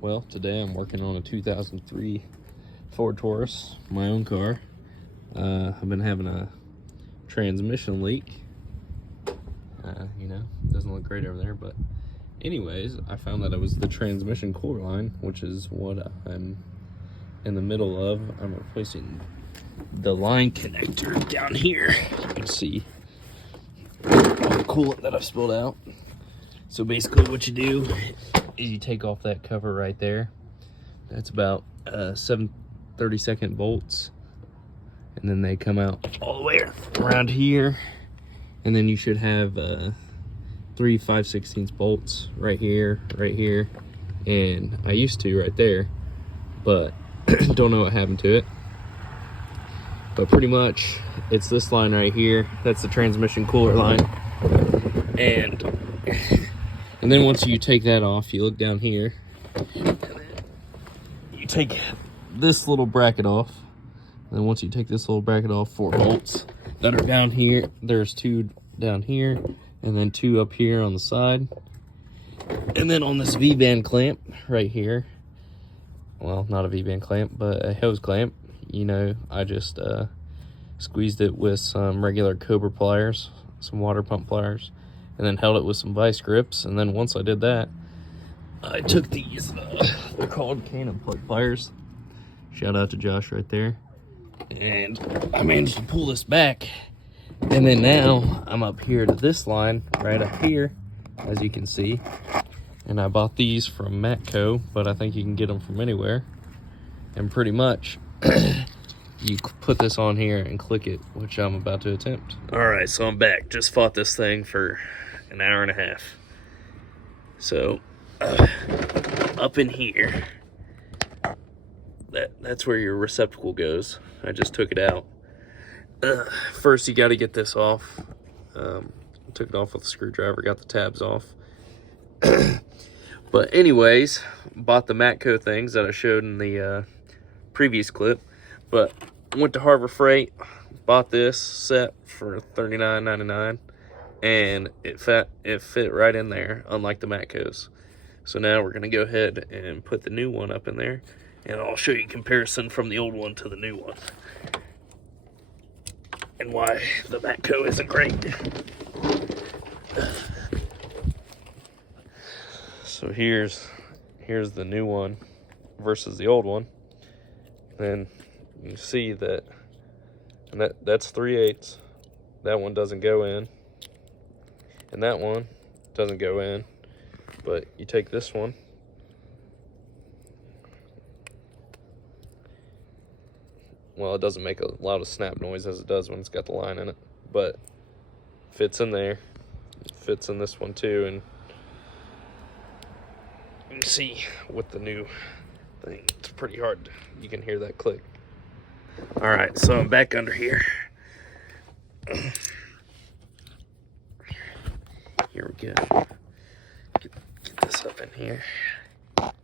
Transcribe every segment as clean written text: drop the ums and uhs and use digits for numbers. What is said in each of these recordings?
Well, today I'm working on a 2003 Ford Taurus, my own car. I've been having a transmission leak. Doesn't look great over there, but anyways, I found that it was the transmission cooler line, which is what I'm in the middle of. I'm replacing the line connector down here. You can see all the coolant that I've spilled out. So basically what you do is you take off that cover right there. That's about 7 32nd bolts, and then they come out all the way around here, and then you should have 3 5/16 bolts right here, and I used to right there, but don't know what happened to it. But pretty much it's this line right here. That's the transmission cooler line. And then once you take that off, you look down here, and then you take this little bracket off. And then once you take this little bracket off, 4 bolts that are down here. There's 2 down here, and then 2 up here on the side. And then on this V-band clamp right here, well, not a V-band clamp, but a hose clamp, I just squeezed it with some regular Cobra pliers, some water pump pliers, and then held it with some vice grips. And then once I did that, I took these, they're called Cannon plug pliers. Shout out to Josh right there. And I managed to pull this back. And then now I'm up here to this line right up here, as you can see. And I bought these from Matco, but I think you can get them from anywhere. And pretty much you put this on here and click it, which I'm about to attempt. All right, so I'm back. Just fought this thing for an hour and a half. So up in here, that's where your receptacle goes. I just took it out. First you got to get this off. Took it off with a screwdriver, got the tabs off. But anyways, bought the Matco things that I showed in the previous clip. But went to Harbor Freight, bought this set for $39.99, and it fit right in there, unlike the Matcos. So now we're gonna go ahead and put the new one up in there, and I'll show you a comparison from the old one to the new one, and why the Matco isn't great. So here's the new one versus the old one. Then you see that, and that's 3/8. That one doesn't go in, and that one doesn't go in. But you take this one, well, it doesn't make a lot of snap noise as it does when it's got the line in it, but fits in there, fits in this one too. And you can see with the new thing, it's pretty hard. You can hear that click. All right, so I'm back under here. Here we go. Get this up in here. Well,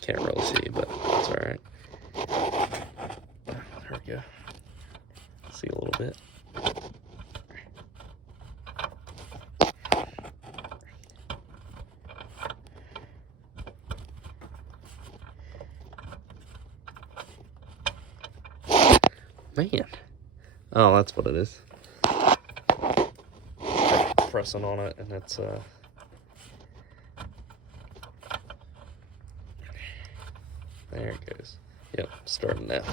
can't really see, but it's all right. There we go. See a little bit. Man. Oh, that's what it is. Pressing on it, and it's there it goes. Yep, starting now.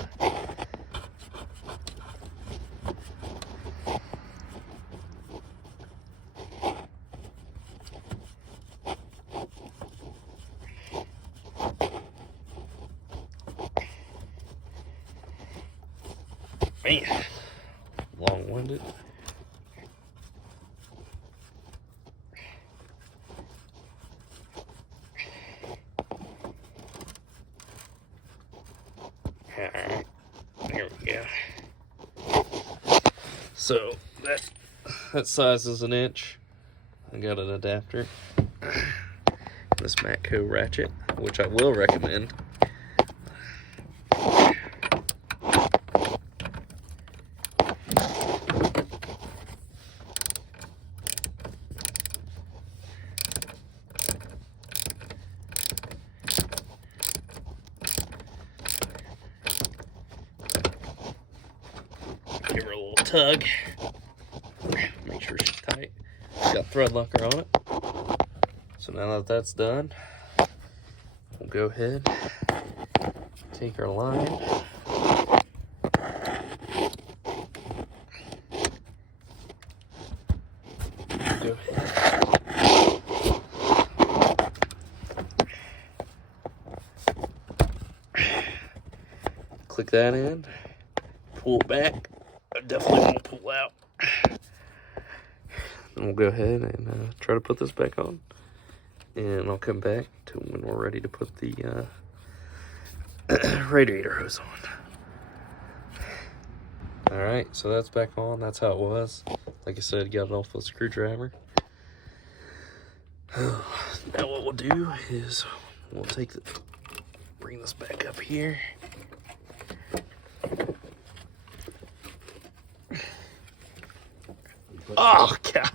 Man, long-winded. Alright, there we go. So that size is 1 inch. I got an adapter. This Matco ratchet, which I will recommend. tug. Make sure she's tight. Got thread locker on it. So now that that's done, we'll go ahead, take our line. Go ahead. Click that in, pull it back. I definitely won't pull out. Then we'll go ahead and try to put this back on. And I'll come back to when we're ready to put the radiator hose on. Alright, so that's back on. That's how it was. Like I said, got it off with a screwdriver. Now what we'll do is we'll bring this back up here. Oh, God.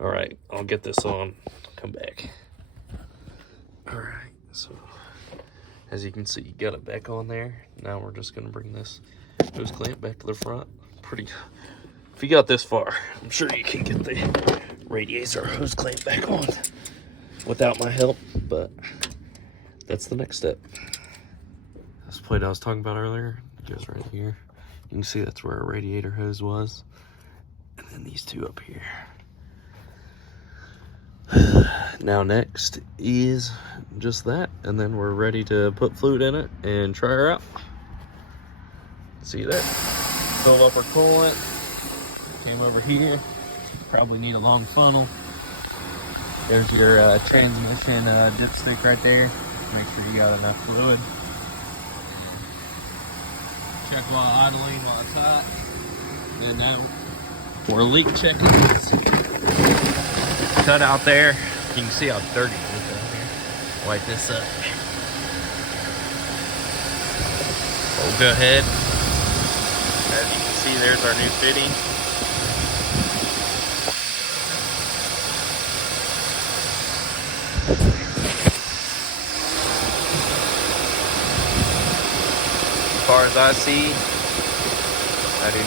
All right, I'll get this on, come back. All right, so as you can see, you got it back on there. Now we're just gonna bring this hose clamp back to the front. If you got this far, I'm sure you can get the radiator hose clamp back on without my help, but that's the next step. This plate I was talking about earlier goes right here. You can see that's where our radiator hose was. And then these two up here. Now next is just that, and then we're ready to put fluid in it and try her out. See there? Filled up our coolant. Came over here. Probably need a long funnel. There's your transmission dipstick right there. Make sure you got enough fluid. Check while idling while it's hot. And now we're leak checking this cut out there. You can see how dirty it is down here. Wipe this up. We'll go ahead. As you can see, there's our new fitting. As far as I see, I do